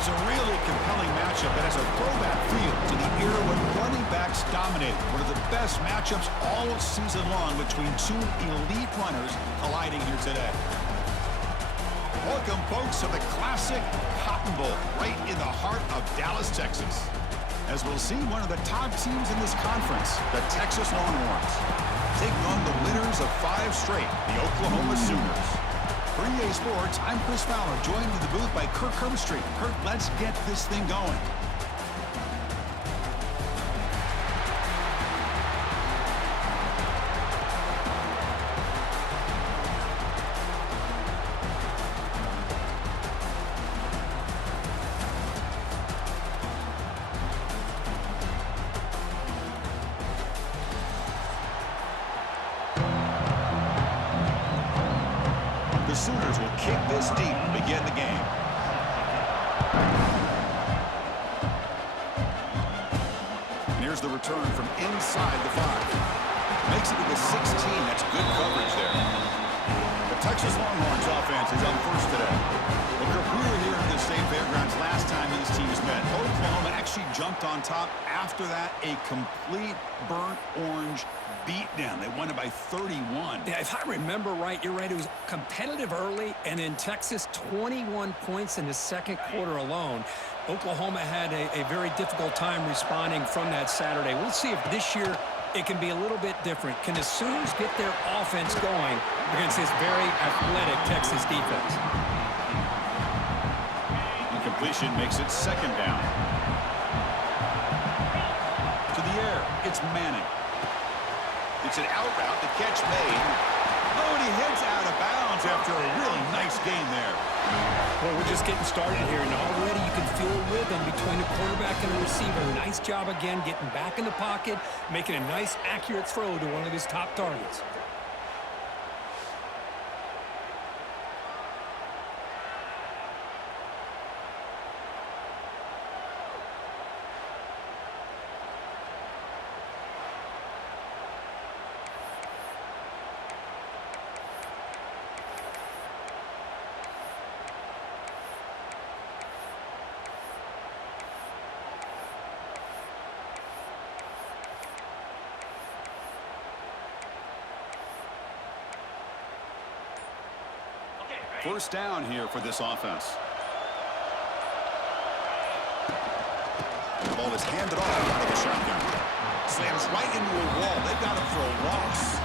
It's a really compelling matchup that has a throwback feel to the era when running backs dominated. One of the best matchups all season long between two elite runners colliding here today. Welcome, folks, to the classic Cotton Bowl right in the heart of Dallas, Texas. As we'll see, one of the top teams in this conference, the Texas Longhorns, taking on the winners of 5 straight, the Oklahoma Sooners. For EA Sports, I'm Chris Fowler, joined in the booth by Kirk Herbstreit. Kirk, let's get this thing going. The Sooners will kick this deep to begin the game. And here's the return from inside the 5. Makes it to the 16. That's good coverage there. The Texas Longhorns offense is up first today. Well, we were here at the State Fairgrounds last time these teams met. Oklahoma actually jumped on top. After that, a complete burnt orange beatdown. They won it by 31. Yeah, if I remember right, you're right. It was competitive early, and in Texas, 21 points in the second quarter alone. Oklahoma had a very difficult time responding from that Saturday. We'll see if this year it can be a little bit different. Can the Sooners get their offense going against this very athletic Texas defense? Incompletion makes it second down. To the air, it's Manning. It's an out route, the catch made. Oh, and he heads out of bounds after a really nice game there. Well, we're just getting started here, and already you can feel a rhythm between the quarterback and the receiver. Nice job again getting back in the pocket, making a nice, accurate throw to one of his top targets. First down here for this offense. The ball is handed off out of the shotgun. Slams right into a wall. They've got him for a loss.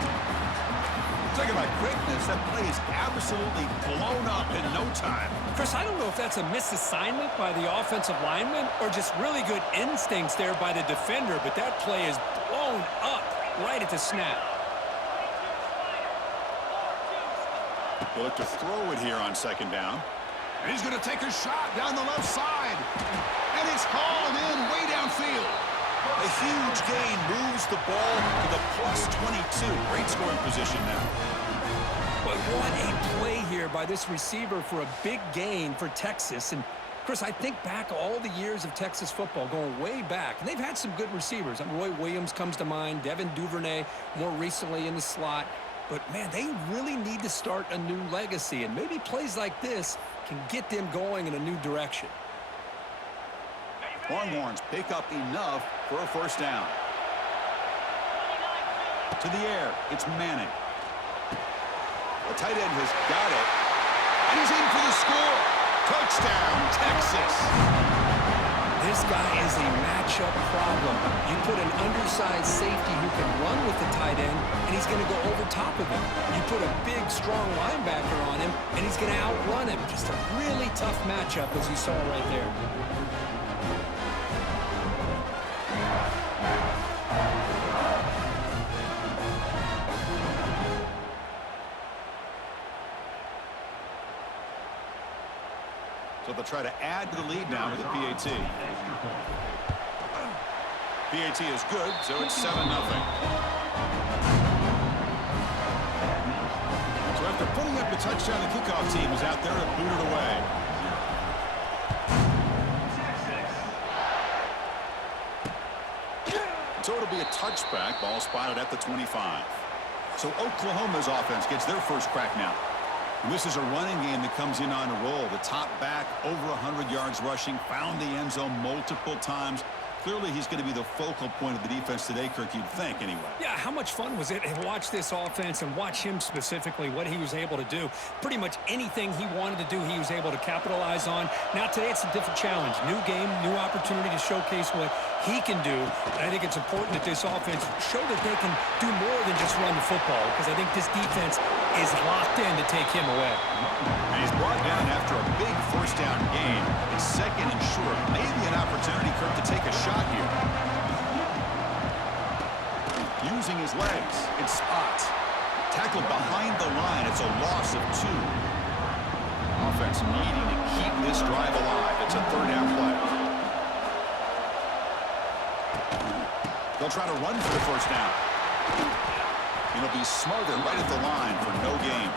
Talking about quickness, that play is absolutely blown up in no time. Chris, I don't know if that's a misassignment by the offensive lineman or just really good instincts there by the defender, but that play is blown up right at the snap. He'll look to throw it here on second down. And he's going to take a shot down the left side. And it's hauled in way downfield. A huge gain moves the ball to the +22. Great scoring position now. But what a play here by this receiver for a big gain for Texas. And, Chris, I think back all the years of Texas football, going way back, and they've had some good receivers. Roy Williams comes to mind, Devin Duvernay more recently in the slot. But, man, they really need to start a new legacy, and maybe plays like this can get them going in a new direction. Longhorns pick up enough for a first down. To the air, it's Manning. The tight end has got it, and he's in for the score. Touchdown, Texas. This guy is a matchup problem. You put an undersized safety who can run with the tight end, and he's going to go over top of him. You put a big, strong linebacker on him, and he's going to outrun him. Just a really tough matchup, as you saw right there. So they'll try to add to the lead now with the PAT. PAT is good, so it's 7-0. So after putting up the touchdown, the kickoff team is out there to boot it away. So it'll be a touchback, ball spotted at the 25. So Oklahoma's offense gets their first crack now. This is a running game that comes in on a roll. The top back, over 100 yards rushing, found the end zone multiple times. Clearly, he's going to be the focal point of the defense today, Kirk, you'd think, anyway. Yeah, how much fun was it to watch this offense and watch him specifically, what he was able to do. Pretty much anything he wanted to do, he was able to capitalize on. Now, today, it's a different challenge. New game, new opportunity to showcase what he can do. And I think it's important that this offense show that they can do more than just run the football, because I think this defense is locked in to take him away. And he's brought down after a big first down gain. It's second and short. Maybe an opportunity, Kirk, to take a shot here. Using his legs in spot. Tackled behind the line. It's a loss of 2. Offense needing to keep this drive alive. It's a third down play. They'll try to run for the first down. It'll be Smothered right at the line for no gain.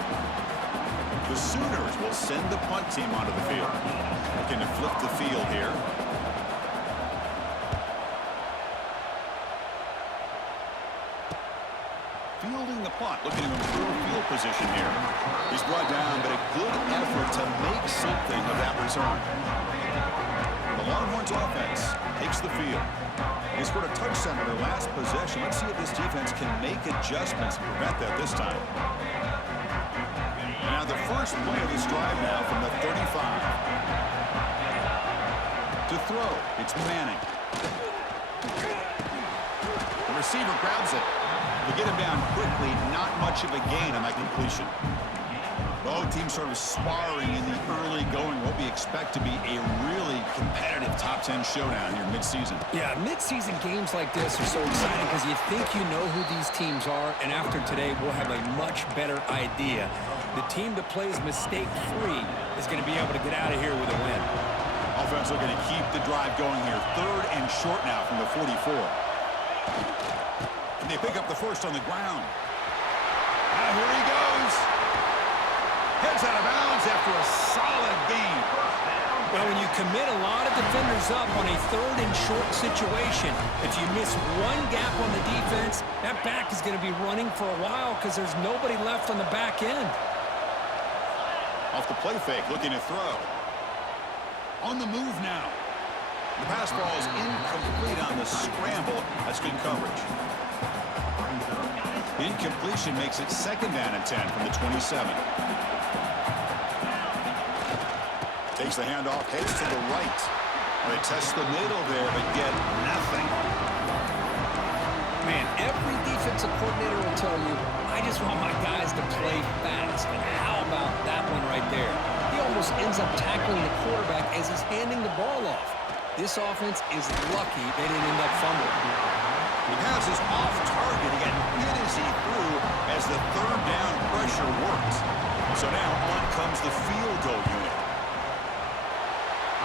The Sooners will send the punt team onto the field. Looking to flip the field here. Fielding the punt, looking to improve field position here. He's brought down, but a good effort to make something of that return. The Longhorns offense takes the field. They scored a touchdown on their last possession. Let's see if this defense can make adjustments to prevent that this time. Now the first play of this drive now from the 35. To throw, it's Manning. The receiver grabs it. To get him down quickly, not much of a gain on that completion. Both teams sort of sparring in the early going, what we expect to be a really competitive top 10 showdown here mid-season. Yeah, mid-season games like this are so exciting because you think you know who these teams are, and after today, we'll have a much better idea. The team that plays mistake-free is going to be able to get out of here with a win. Offense looking to keep the drive going here. Third and short now from the 44. And they pick up the first on the ground. Now here he goes. Heads out of bounds after a solid gain. Well, when you commit a lot of defenders up on a third and short situation, if you miss one gap on the defense, that back is going to be running for a while because there's nobody left on the back end. Off the play fake, looking to throw. On the move now. The pass ball is incomplete on the scramble. That's good coverage. Incompletion makes it second down and 10 from the 27. Takes the handoff, heads to the right. They test the middle there, but get nothing. Man, every defensive coordinator will tell you, I just want my guys to play fast. And how about that one right there? He almost ends up tackling the quarterback as he's handing the ball off. This offense is lucky they didn't end up fumbling. The pass is off target. He got hit as he threw as the third down pressure worked. So now on comes the field goal unit.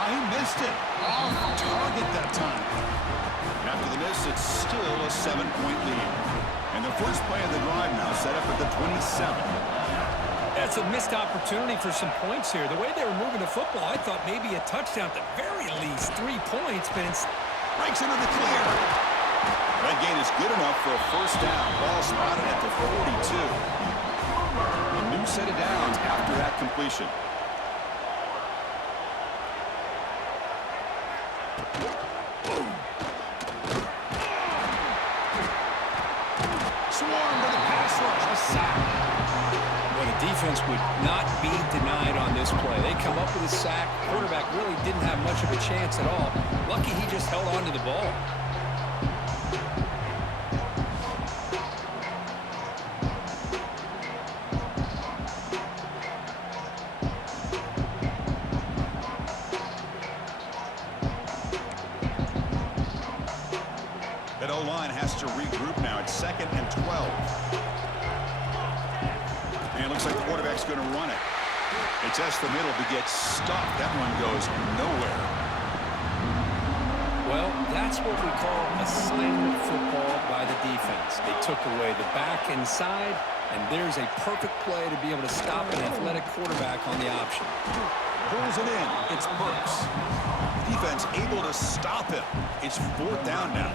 He missed it. Off target that time. And after the miss, it's still a 7-point lead. And the first play of the drive now set up at the 27. That's a missed opportunity for some points here. The way they were moving the football, I thought maybe a touchdown at the very least, 3 points, but it's breaks into the clear. That gain is good enough for a first down. Ball spotted at the 42. A new set of downs after that completion. Swarm to the pass rush. A sack. Well, the defense would not be denied on this play. They come up with a sack. Quarterback really didn't have much of a chance at all. Lucky he just held on to the ball. That O-line has to regroup now. It's second and 12. And it looks like the quarterback's going to run it. They test the middle to get stuck. That one goes nowhere. Well, that's what we call assignment football by the defense. They took away the back inside, and there's a perfect play to be able to stop an athletic quarterback on the option. Pulls it in. It's Burks. Defense able to stop him. It's fourth down now.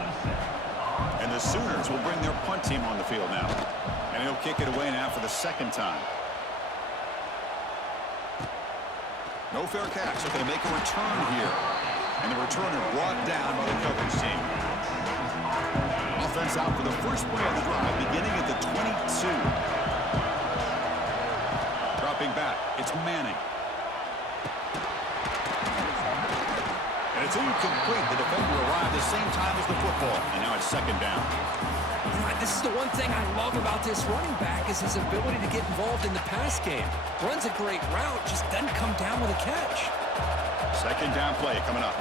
And the Sooners will bring their punt team on the field now. And he'll kick it away now for the second time. No fair catch. They're going to make a return here. And the returner brought down by the coverage team. Offense out for the first play of the drive, beginning at the 22. Dropping back, it's Manning. And it's incomplete. The defender arrived the same time as the football. And now it's second down. This is the one thing I love about this running back is his ability to get involved in the pass game. Runs a great route, just doesn't come down with a catch. Second down play coming up.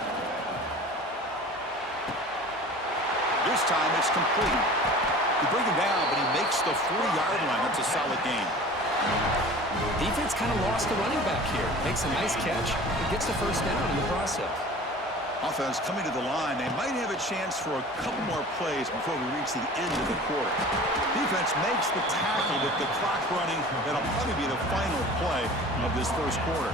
This time it's complete. You bring him down, but he makes the 40-yard line. That's a solid gain. Defense kind of lost the running back here. Makes a nice catch and gets the first down in the process. Offense coming to the line. They might have a chance for a couple more plays before we reach the end of the quarter. Defense makes the tackle with the clock running. That'll probably be the final play of this first quarter.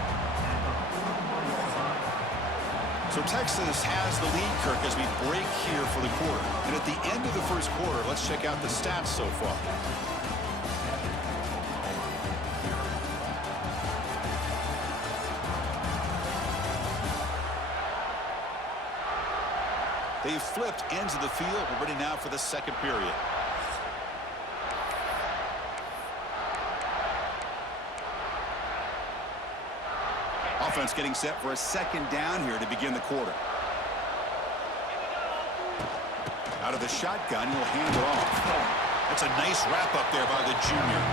So Texas has the lead, Kirk, as we break here for the quarter. And at the end of the first quarter, let's check out the stats so far. They've flipped ends of the field. We're ready now for the second period. Offense getting set for a second down here to begin the quarter. Out of the shotgun, he'll hand it off. That's a nice wrap up there by the junior.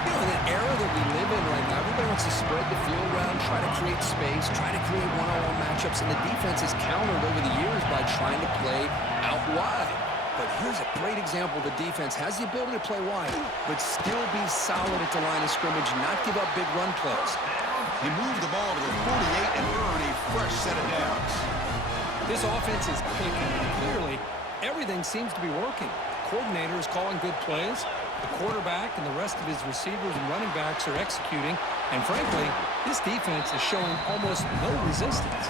You know, in the era that we live in right now, everybody wants to spread the field around, try to create space, try to create one-on-one matchups, and the defense has countered over the years by trying to play out wide. But here's a great example. The defense has the ability to play wide, but still be solid at the line of scrimmage, not give up big run plays. He moved the ball to the 48 and earned a fresh set of downs. This offense is clicking, and clearly everything seems to be working. The coordinator is calling good plays. The quarterback and the rest of his receivers and running backs are executing. And frankly, this defense is showing almost no resistance.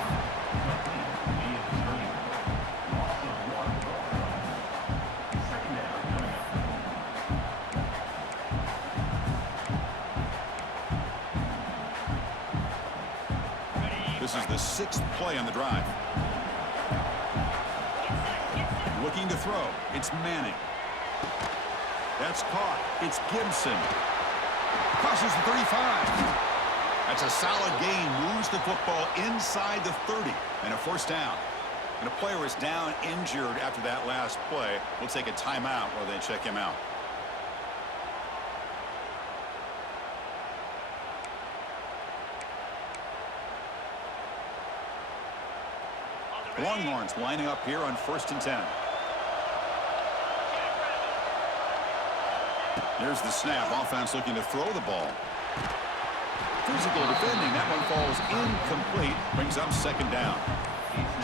This is the sixth play on the drive. Looking to throw. It's Manning. That's caught. It's Gibson. Crosses the 35. That's a solid gain. Moves the football inside the 30. And a first down. And a player is down injured after that last play. We'll take a timeout while they check him out. Longhorns lining up here on 1st and 10. Here's the snap. Offense looking to throw the ball. Physical defending. That one falls incomplete. Brings up second down.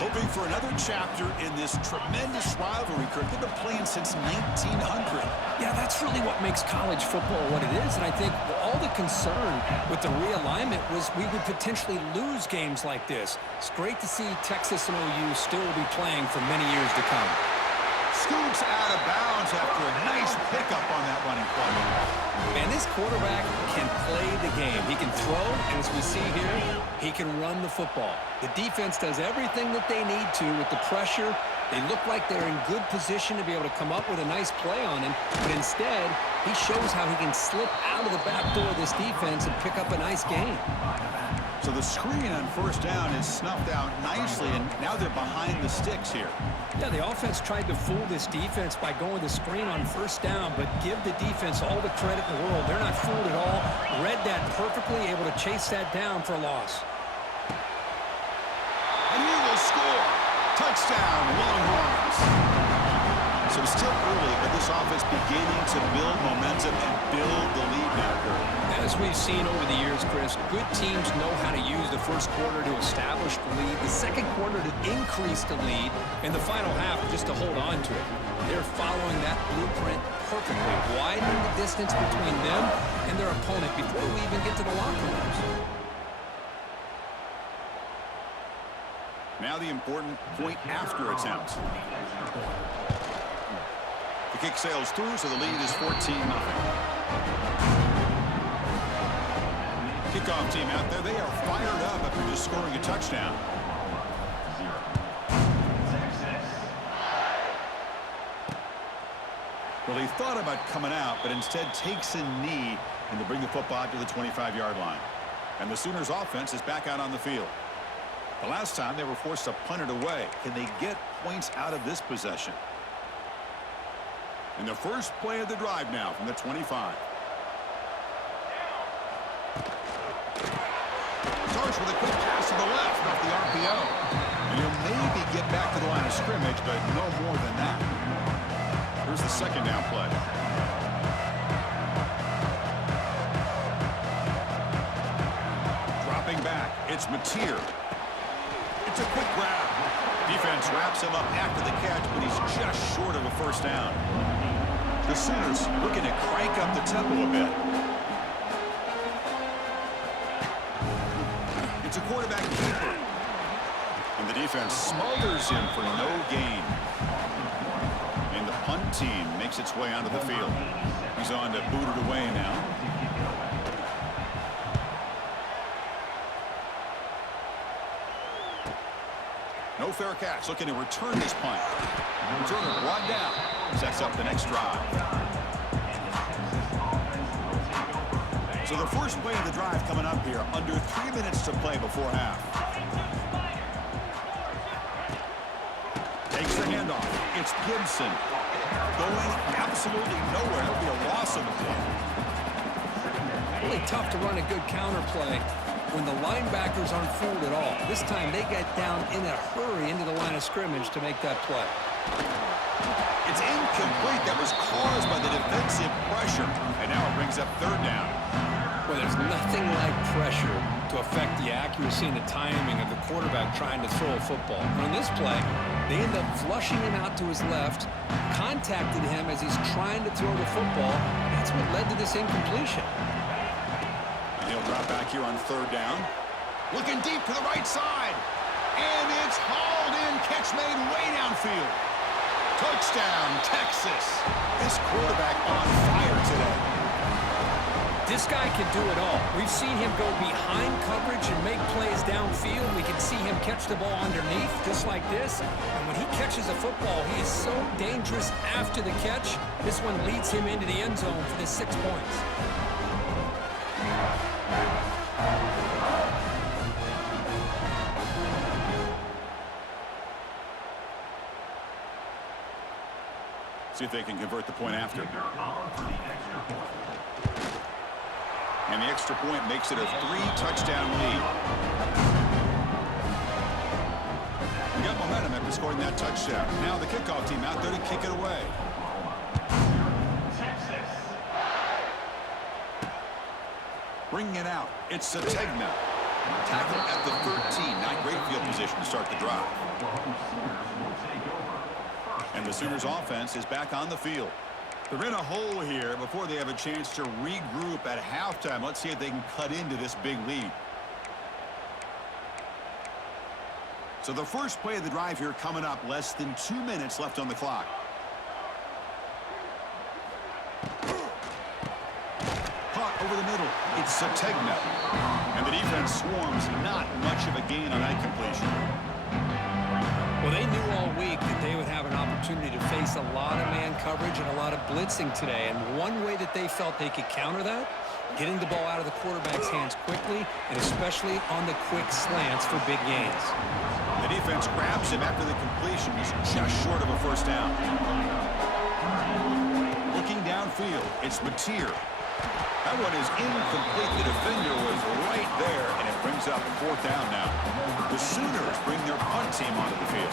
Hoping for another chapter in this tremendous rivalry, Kirk. They've been playing since 1900. Yeah, that's really what makes college football what it is. And I think all the concern with the realignment was we would potentially lose games like this. It's great to see Texas and OU still be playing for many years to come. Scoots out of bounds after a nice pickup on that running play. Man, this quarterback can play the game. He can throw, and as we see here, he can run the football. The defense does everything that they need to with the pressure. They look like they're in good position to be able to come up with a nice play on him, but instead, he shows how he can slip out of the back door of this defense and pick up a nice gain. So the screen on first down is snuffed out nicely, and now they're behind the sticks here. Yeah, the offense tried to fool this defense by going the screen on first down, but give the defense all the credit in the world. They're not fooled at all. Read that perfectly, able to chase that down for a loss. And he will score. Touchdown, Longhorns. So it's still early, but this offense beginning to build momentum and build the lead now, Kirk. As we've seen over the years, Chris, good teams know how to use the first quarter to establish the lead, the second quarter to increase the lead, and the final half just to hold on to it. They're following that blueprint perfectly, widening the distance between them and their opponent before we even get to the locker rooms. Now the important point after attempt. The kick sails through, so the lead is 14-0. Kick kickoff team out there, they are fired up after just scoring a touchdown. Well, he thought about coming out, but instead takes a knee and to bring the football to the 25-yard line. And the Sooners offense is back out on the field. The last time they were forced to punt it away. Can they get points out of this possession? In the first play of the drive now from the 25. Starts with a quick pass to the left off the RPO. And he'll maybe get back to the line of scrimmage, but no more than that. Here's the second down play. Dropping back, it's Mateer. It's a quick grab. Defense wraps him up after the catch, but he's just short of a first down. The Sooners looking to crank up the tempo a bit. It's a quarterback keeper. And the defense smothers him for no gain. And the punt team makes its way onto the field. He's on to boot it away now. No fair catch. Looking to return this punt. Returner brought down. Sets up the next drive. So the first play of the drive coming up here. Under 3 minutes to play before half. Takes the handoff. It's Gibson. Going absolutely nowhere. It'll be a loss of the play. Really tough to run a good counter play when the linebackers aren't fooled at all. This time they get down in a hurry into the line of scrimmage to make that play. It's incomplete. That was caused by the defensive pressure. And now it brings up third down. Well, there's nothing like pressure to affect the accuracy and the timing of the quarterback trying to throw a football. On this play, they end up flushing him out to his left, contacted him as he's trying to throw the football. That's what led to this incompletion. And he'll drop back here on third down. Looking deep to the right side. And it's hauled in. Catch made way downfield. Touchdown, Texas. This quarterback on fire today. This guy can do it all. We've seen him go behind coverage and make plays downfield. We can see him catch the ball underneath, just like this. And when he catches a football, he is so dangerous after the catch. This one leads him into the end zone for the 6 points. See if they can convert the point after. And the extra point makes it a 3-touchdown lead. We got momentum after scoring that touchdown. Now the kickoff team out there to kick it away. Bringing it out. It's Sategna. Tackle at the 13. Not great field position to start the drive. And the Sooners offense is back on the field. They're in a hole here before they have a chance to regroup at halftime. Let's see if they can cut into this big lead. So the first play of the drive here coming up. Less than 2 minutes left on the clock. Caught over the middle. It's Sategna. And the defense swarms. Not much of a gain on that completion. Well, they knew all week that they would have an opportunity to face a lot of man coverage and a lot of blitzing today. And one way that they felt they could counter that, getting the ball out of the quarterback's hands quickly, and especially on the quick slants for big gains. The defense grabs him after the completion. He's just short of a first down. Looking downfield, it's Mateer. That one is incomplete. The defender was right there, and it brings up fourth down now. The Sooners bring their punt team onto the field.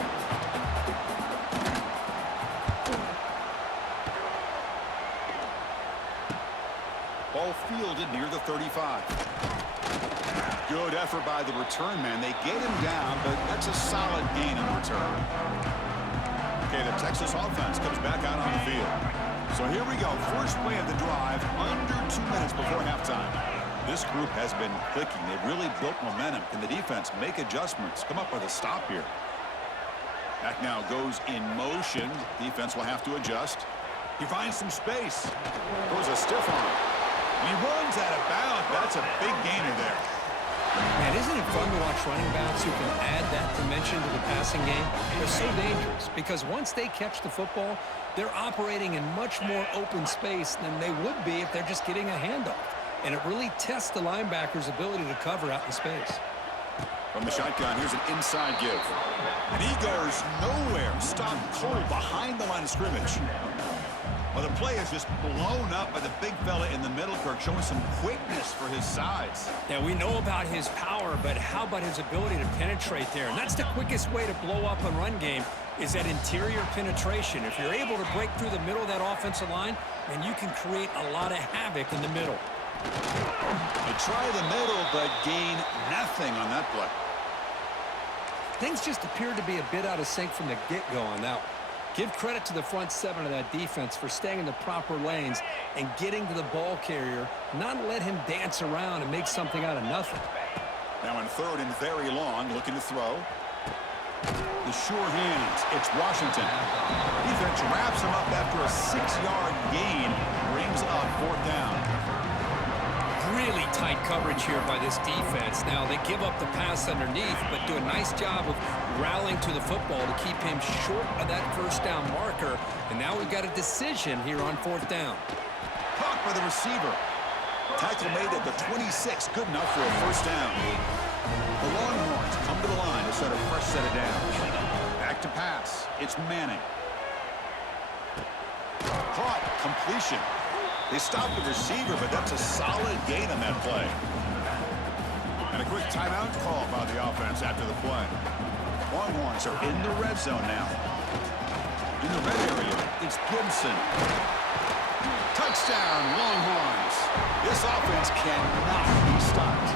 Ball fielded near the 35. Good effort by the return man. They get him down, but that's a solid gain in return. Okay, the Texas offense comes back out on the field. So here we go. First play of the drive, under 2 minutes before halftime. This group has been clicking. They've really built momentum. Can the defense make adjustments? Come up with a stop here. Back now goes in motion. Defense will have to adjust. He finds some space. Throws a stiff arm. And he runs out of bounds. That's a big gainer there. Man, isn't it fun to watch running backs who can add that dimension to the passing game? They're so dangerous because once they catch the football, they're operating in much more open space than they would be if they're just getting a handoff. And it really tests the linebacker's ability to cover out in space. From the shotgun, here's an inside give. And he goes nowhere. Stopped cold behind the line of scrimmage. Well, the play is just blown up by the big fella in the middle, Kirk, showing some quickness for his size. Yeah, we know about his power, but how about his ability to penetrate there? And that's the quickest way to blow up a run game is that interior penetration. If you're able to break through the middle of that offensive line, then you can create a lot of havoc in the middle. They try the middle, but gain nothing on that play. Things just appeared to be a bit out of sync from the get-go on that one. Give credit to the front seven of that defense for staying in the proper lanes and getting to the ball carrier, not let him dance around and make something out of nothing. Now in third and very long, looking to throw. The sure hands, it's Washington. Defense wraps him up after a 6-yard gain, brings up fourth down. Really tight coverage here by this defense. Now, they give up the pass underneath, but do a nice job of rallying to the football to keep him short of that first down marker. And now we've got a decision here on fourth down. Caught by the receiver. Tackle made at the 26, good enough for a first down. The Longhorns come to the line to set a fresh set of downs. Back to pass. It's Manning. Caught. Completion. They stopped the receiver, but that's a solid gain on that play. And a quick timeout call by the offense after the play. Longhorns are in the red zone now. In the red area, it's Gibson. Touchdown, Longhorns. This offense cannot be stopped.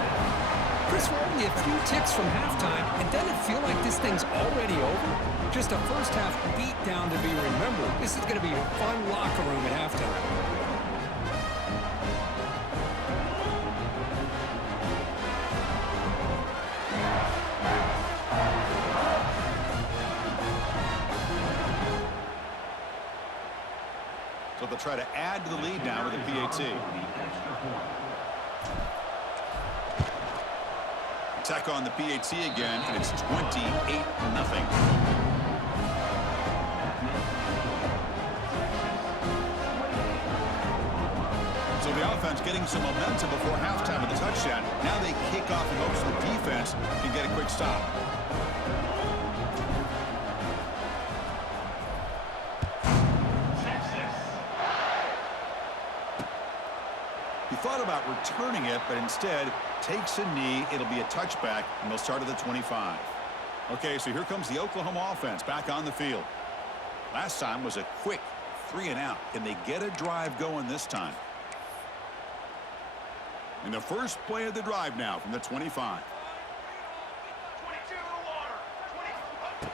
Chris, we're only a few ticks from halftime, and doesn't it feel like this thing's already over? Just a first-half beatdown to be remembered. This is going to be a fun locker room at halftime. So they'll try to add to the lead now with a PAT. Attack on the PAT again, and it's 28-0. So the offense getting some momentum before halftime with the touchdown. Now they kick off in hopes the defense can get a quick stop. Thought about returning it, but instead takes a knee. It'll be a touchback, and they'll start at the 25. Okay, so here comes the Oklahoma offense back on the field. Last time was a quick 3-and-out. Can they get a drive going this time? In the first play of the drive now from the 25.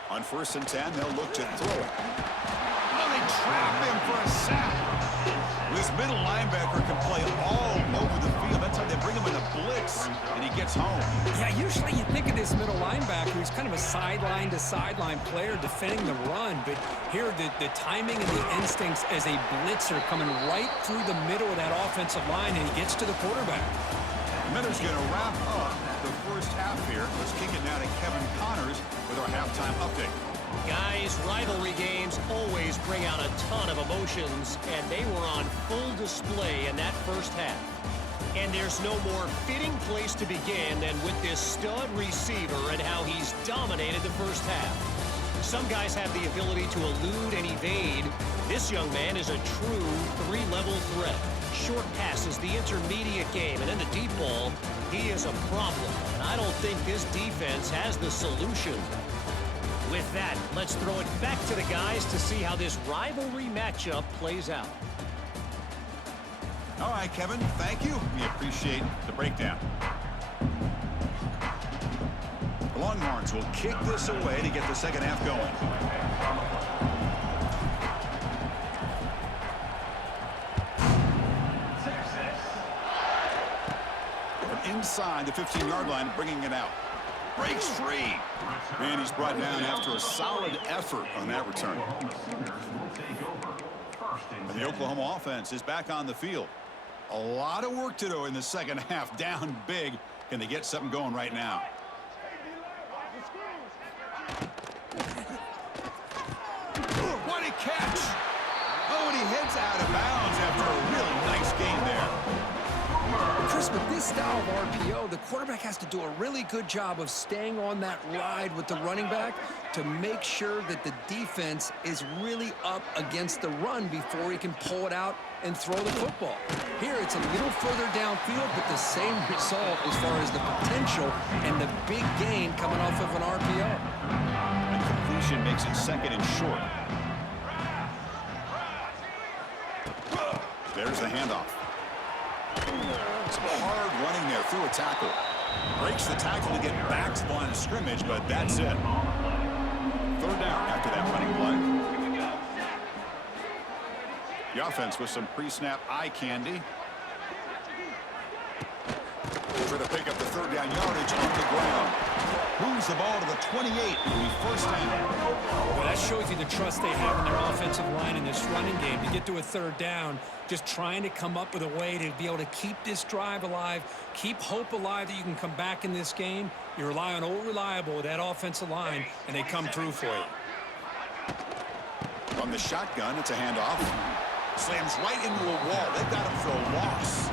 On 1st and 10, they'll look to throw it. Oh, they trap him for a sack. This middle linebacker can play all over the field. That's how they bring him in a blitz, and he gets home. Yeah, usually you think of this middle linebacker, he's kind of a sideline-to-sideline player defending the run, but here the timing and the instincts as a blitzer coming right through the middle of that offensive line, and he gets to the quarterback. Miller's going to wrap up the first half here. Let's kick it now to Kevin Connors with our halftime update. Guys, rivalry games always bring out a ton of emotions, and they were on full display in that first half. And there's no more fitting place to begin than with this stud receiver and how he's dominated the first half. Some guys have the ability to elude and evade. This young man is a true three-level threat. Short passes, the intermediate game, and then the deep ball, he is a problem. And I don't think this defense has the solution. With that, let's throw it back to the guys to see how this rivalry matchup plays out. All right, Kevin, thank you. We appreciate the breakdown. The Longhorns will kick this away to get the second half going. From inside the 15-yard line, bringing it out. Breaks free. And he's brought down after a solid effort on that return. And the Oklahoma offense is back on the field. A lot of work to do in the second half. Down big. Can they get something going right now? What a catch! Oh, and he heads out of bounds after a really nice game there. Chris, with this style of RPO, the quarterback has to do a really good job of staying on that ride with the running back to make sure that the defense is really up against the run before he can pull it out and throw the football. Here, it's a little further downfield, but the same result as far as the potential and the big gain coming off of an RPO. And completion makes it second and short. There's the handoff. Some hard running there through a tackle. Breaks the tackle to get back to the line of scrimmage, but that's it. Third down after that running play. The offense with some pre-snap eye candy. Try to pick up the third down yardage on the ground. Moves the ball to the 28. It'll be first down. Well, that shows you the trust they have in their offensive line in this running game to get to a third down, just trying to come up with a way to be able to keep this drive alive, keep hope alive that you can come back in this game. You rely on old reliable with that offensive line, and they come through for you. On the shotgun, it's a handoff. Slams right into a wall. They've got him for a loss.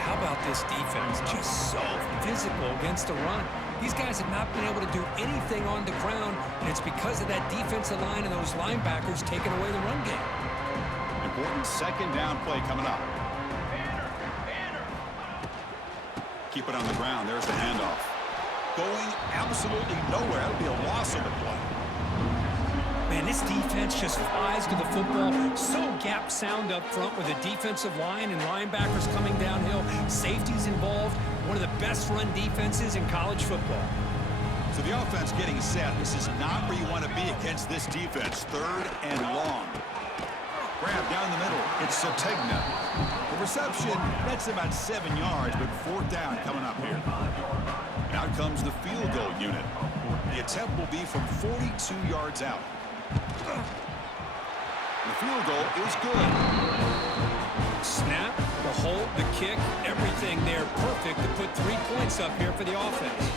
How about this defense? Just so physical against the run. These guys have not been able to do anything on the ground, and it's because of that defensive line and those linebackers taking away the run game. Important second down play coming up. Keep it on the ground. There's the handoff. Going absolutely nowhere. That'll be a loss on the play. Man, this defense just flies to the football. So gap sound up front with the defensive line and linebackers coming downhill. Safeties involved. One of the best run defenses in college football. So the offense getting set. This is not where you want to be against this defense. Third and long. Grab down the middle. It's Sategna. The reception, that's about 7 yards, but fourth down coming up here. And out comes the field goal unit. The attempt will be from 42 yards out. The field goal is good. Snap, the hold, the kick, everything there perfect to put 3 points up here for the offense.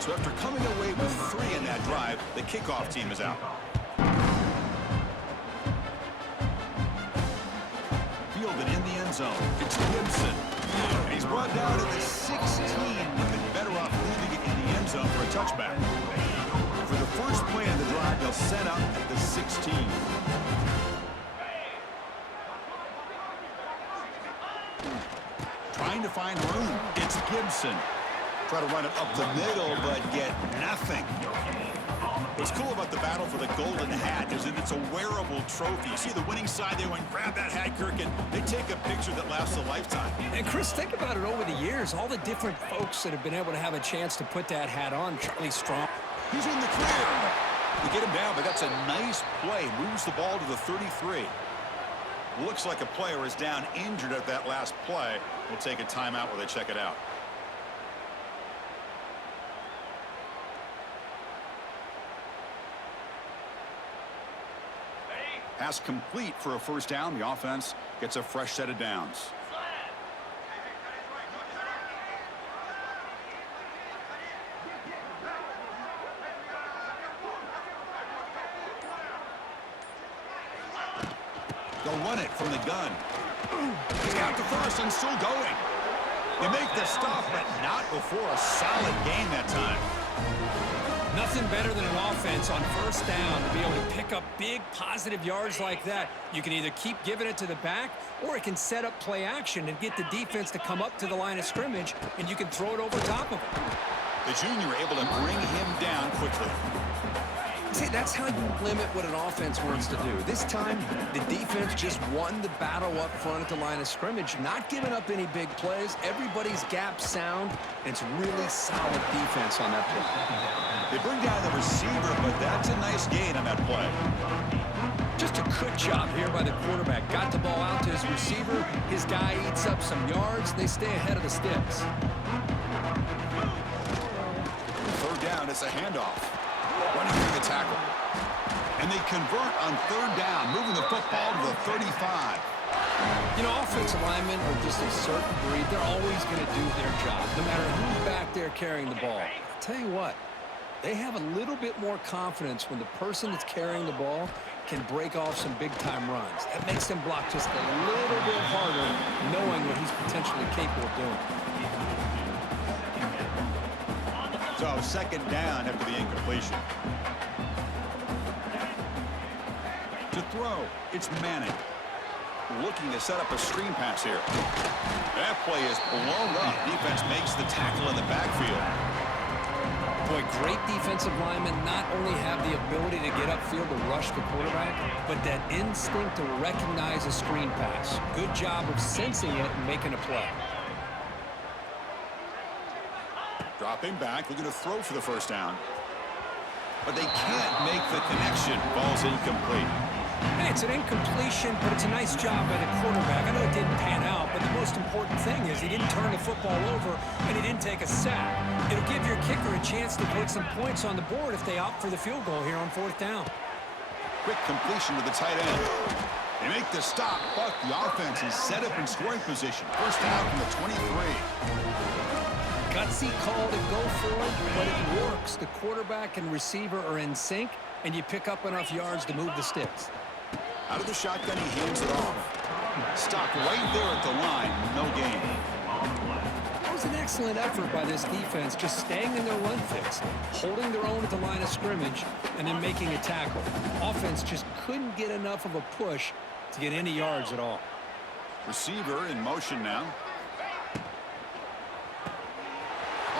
So after coming away with 3 in that drive, the kickoff team is out. Fielded in the end zone. It's Gibson. And he's brought down to the 16. They've been better off leaving it in the end zone for a touchback. For the first play of the drive, they'll set up at the 16. Trying to find room. It's Gibson. Try to run it up the middle, but get nothing. What's cool about the battle for the golden hat is that it's a wearable trophy. You see the winning side there when grab that hat, Kirk, and they take a picture that lasts a lifetime. And Chris, think about it over the years. All the different folks that have been able to have a chance to put that hat on. Charlie Strong. He's in the clear. They get him down, but that's a nice play. Moves the ball to the 33. Looks like a player is down injured at that last play. We'll take a timeout while they check it out. Pass complete for a first down. The offense gets a fresh set of downs. They'll run it from the gun. He's got the first and still going. They make the stop, but not before a solid gain that time. Nothing better than an offense on first down to be able to pick up big positive yards like that. You can either keep giving it to the back, or it can set up play action and get the defense to come up to the line of scrimmage, and you can throw it over top of him. The junior able to bring him down quickly. See, that's how you limit what an offense wants to do. This time, the defense just won the battle up front at the line of scrimmage, not giving up any big plays. Everybody's gap sound, and it's really solid defense on that play. They bring down the receiver, but that's a nice gain on that play. Just a good job here by the quarterback. Got the ball out to his receiver. His guy eats up some yards. They stay ahead of the sticks. Third down, it's a handoff. running through the tackle. And they convert on third down, moving the football to the 35. You know, offensive linemen are just a certain breed. They're always going to do their job, no matter who's back there carrying the ball. I'll tell you what, they have a little bit more confidence when the person that's carrying the ball can break off some big-time runs. That makes them block just a little bit harder, knowing what he's potentially capable of doing. So second down after the incompletion. To throw, it's Manning. Looking to set up a screen pass here. That play is blown up. Defense makes the tackle in the backfield. Boy, great defensive linemen not only have the ability to get upfield to rush the quarterback, but that instinct to recognize a screen pass. Good job of sensing it and making a play. Dropping back, looking to throw for the first down. But they can't make the connection. Ball's incomplete. Hey, it's an incompletion, but it's a nice job by the quarterback. I know it didn't pan out, but the most important thing is he didn't turn the football over and he didn't take a sack. It'll give your kicker a chance to put some points on the board if they opt for the field goal here on fourth down. Quick completion to the tight end. They make the stop, but the offense is set up in scoring position. First down from the 23. Gutsy call to go for it, but it works. The quarterback and receiver are in sync, and you pick up enough yards to move the sticks. Out of the shotgun, he hands it off. Stopped right there at the line. No gain. That was an excellent effort by this defense, just staying in their run fix, holding their own at the line of scrimmage, and then making a tackle. Offense just couldn't get enough of a push to get any yards at all. Receiver in motion now.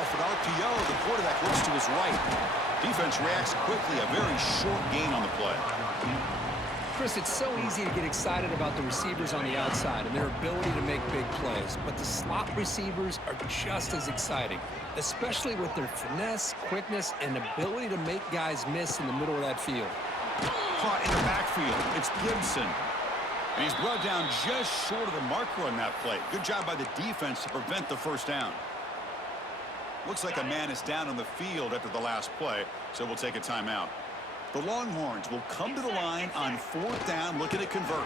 Off an RPO, the quarterback looks to his right. Defense reacts quickly, a very short gain on the play. Chris, it's so easy to get excited about the receivers on the outside and their ability to make big plays, but the slot receivers are just as exciting, especially with their finesse, quickness, and ability to make guys miss in the middle of that field. Caught in the backfield, it's Gibson. And he's brought down just short of the marker on that play. Good job by the defense to prevent the first down. Looks like a man is down on the field after the last play, so we'll take a timeout. The Longhorns will come to the line on fourth down, looking to convert.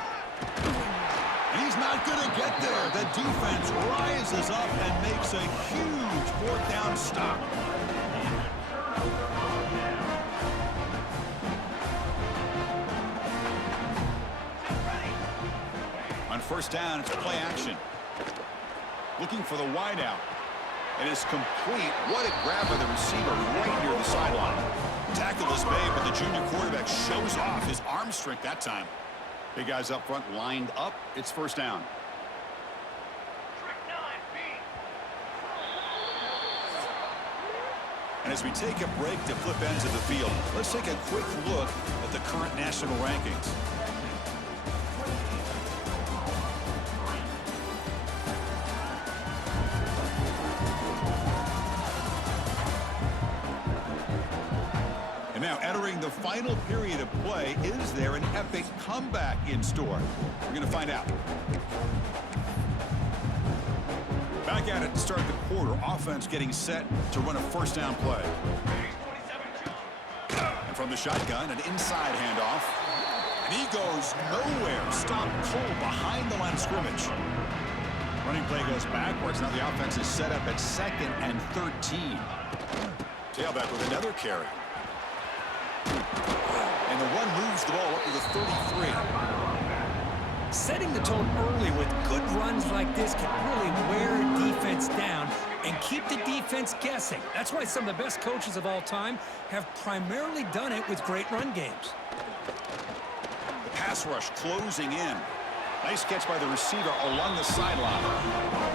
And he's not going to get there. The defense rises up and makes a huge fourth down stop. On first down, it's play action. Looking for the wideout. And it's complete. What a grab by the receiver right near the sideline. Tackle is made, but the junior quarterback shows off his arm strength that time. Big guys up front lined up. It's first down. And as we take a break to flip ends of the field, let's take a quick look at the current national rankings. And now entering the final period of play, is there an epic comeback in store? We're going to find out. Back at it to start the quarter. Offense getting set to run a first down play. And from the shotgun, an inside handoff. And he goes nowhere. Stopped cold behind the line of scrimmage. Running play goes backwards. Now the offense is set up at 2nd and 13. Tailback with another carry. And the run moves the ball up to the 33. Setting the tone early with good runs like this can really wear a defense down and keep the defense guessing. That's why some of the best coaches of all time have primarily done it with great run games. The pass rush closing in. Nice catch by the receiver along the sideline.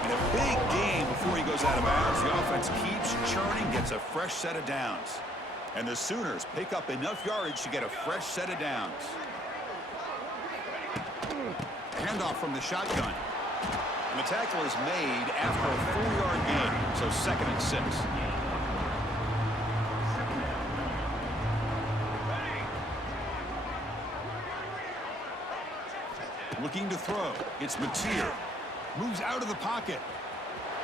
And a big gain before he goes out of bounds. The offense keeps churning, gets a fresh set of downs. And the Sooners pick up enough yardage to get a fresh set of downs. Handoff from the shotgun. And the tackle is made after a 4-yard gain, so 2nd and 6. Looking to throw. It's Mateer. Moves out of the pocket.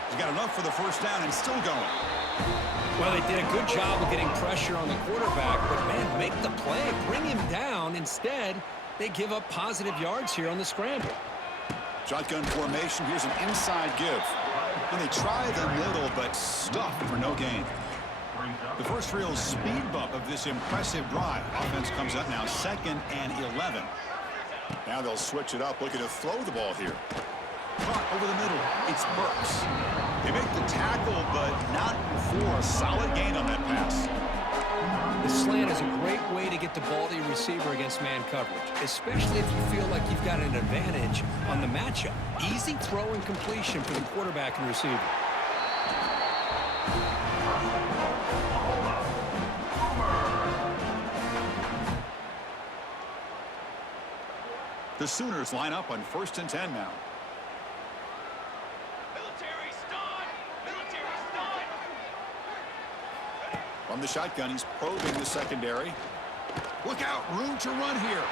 He's got enough for the first down and still going. Well, they did a good job of getting pressure on the quarterback, but, man, make the play. Bring him down. Instead, they give up positive yards here on the scramble. Shotgun formation. Here's an inside give. And they try the middle, but stuffed for no gain. The first real speed bump of this impressive drive. Offense comes up now 2nd and 11. Now they'll switch it up, looking to throw the ball here. Caught over the middle. It's Burks. They make the tackle, but not for a solid gain on that pass. The slant is a great way to get the ball to your receiver against man coverage, especially if you feel like you've got an advantage on the matchup. Easy throw and completion for the quarterback and receiver. The Sooners line up on 1st and 10 now. From the shotgun, he's probing the secondary. Look out, room to run here.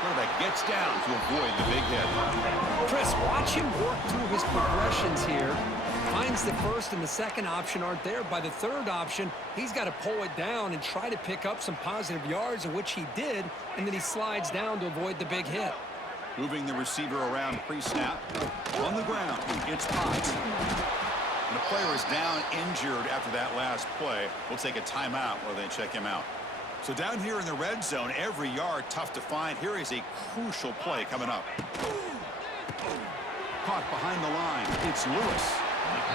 Quarterback gets down to avoid the big hit. Chris, watch him work through his progressions here. Finds the first and the second option aren't there. By the third option, he's got to pull it down and try to pick up some positive yards, of which he did, and then he slides down to avoid the big hit. Moving the receiver around pre-snap. On the ground, it's Potts. And the player is down injured after that last play. We'll take a timeout while they check him out. So down here in the red zone, every yard tough to find. Here is a crucial play coming up. Caught behind the line. It's Lewis.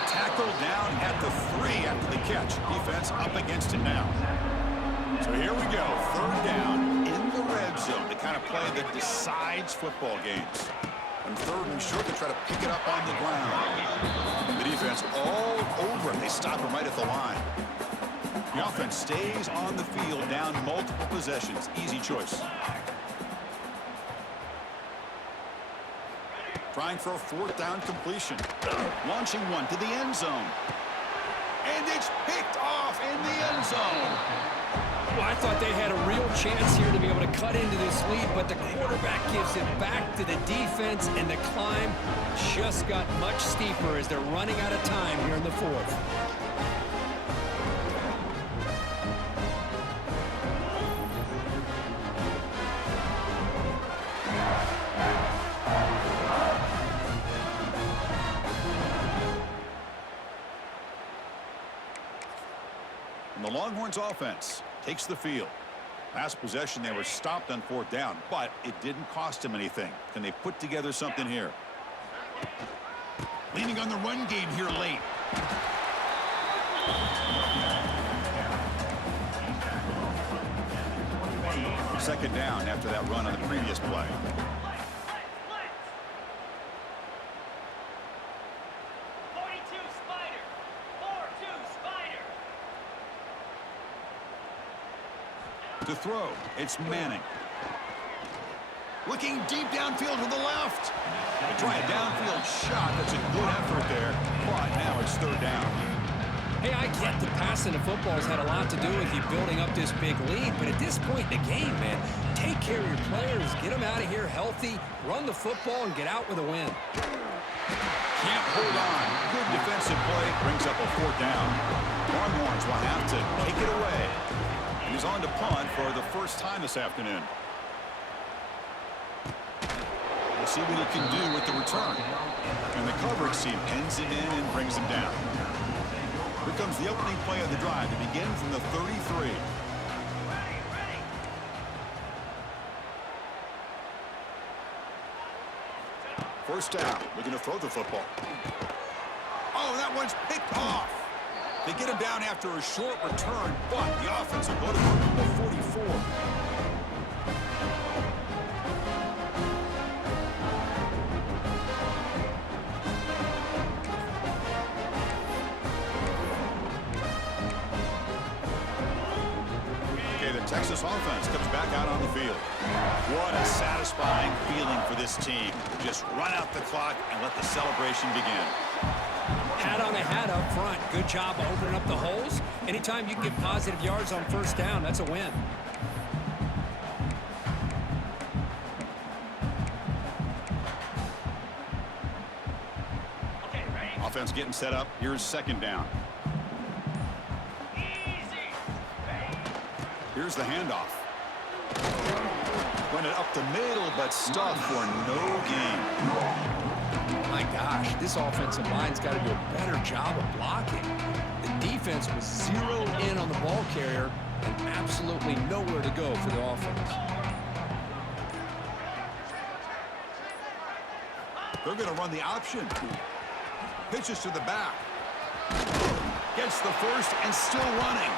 Tackled down at the 3 after the catch. Defense up against it now. So here we go. 3rd down in the red zone. The kind of play that decides football games. And 3rd and short, they try to pick it up on the ground. The defense all over it. They stop him right at the line. The offense stays on the field, down multiple possessions. Easy choice. Trying for a 4th down completion. Launching one to the end zone. And it's picked off in the end zone. Well, I thought they had a real chance here to be able to cut into this lead, but the quarterback gives it back to the defense, and the climb just got much steeper as they're running out of time here in the 4th. And the Longhorns offense takes the field. Last possession, they were stopped on 4th down, but it didn't cost them anything. Can they put together something here? Leaning on the run game here late. Second down after that run on the previous play. To throw, it's Manning. Looking deep downfield to the left. They try a downfield shot. That's a good effort there. But now it's 3rd down. Hey, I get the passing of football has had a lot to do with you building up this big lead, but at this point in the game, man, take care of your players, get them out of here healthy, run the football, and get out with a win. Can't hold on. Good defensive play. Brings up a 4th down. Longhorns will have to take it away. And he's on to punt for the first time this afternoon. We'll see what he can do with the return. And the coverage team pins him in and brings him down. Here comes the opening play of the drive to begin from the 33. First down, looking to throw the football. Oh, that one's picked off. They get him down after a short return, but the offense will go to the 44. Okay, the Texas offense comes back out on the field. What a satisfying feeling for this team. Just run out the clock and let the celebration begin. Hat on a hat up front. Good job opening up the holes. Anytime you can get positive yards on 1st down, that's a win. Offense getting set up. Here's 2nd down. Here's the handoff. Went it up the middle, but stuffed for no gain. My gosh, this offensive line's got to do a better job of blocking. The defense was zeroed in on the ball carrier and absolutely nowhere to go for the offense. They're going to run the option. Pitches to the back. Gets the first and still running.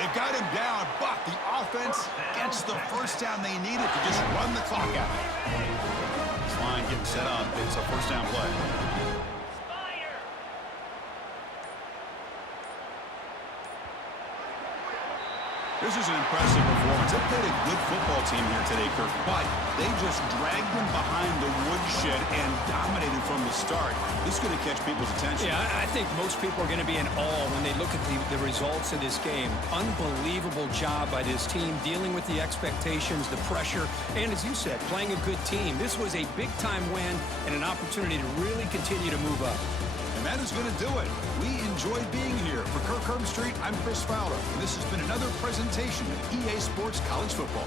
They've got him down, but the offense gets the first down they needed to just run the clock out. This line getting set up. It's a first down play. This is an impressive performance. They played a good football team here today, Kirk, but they just dragged them behind the woodshed and dominated from the start. This is going to catch people's attention. Yeah, I think most people are going to be in awe when they look at the results of this game. Unbelievable job by this team dealing with the expectations, the pressure, and as you said, playing a good team. This was a big-time win and an opportunity to really continue to move up. And that is going to do it. We enjoyed being here. For Kirk Herbstreit, I'm Chris Fowler. And this has been another presentation of EA Sports College Football.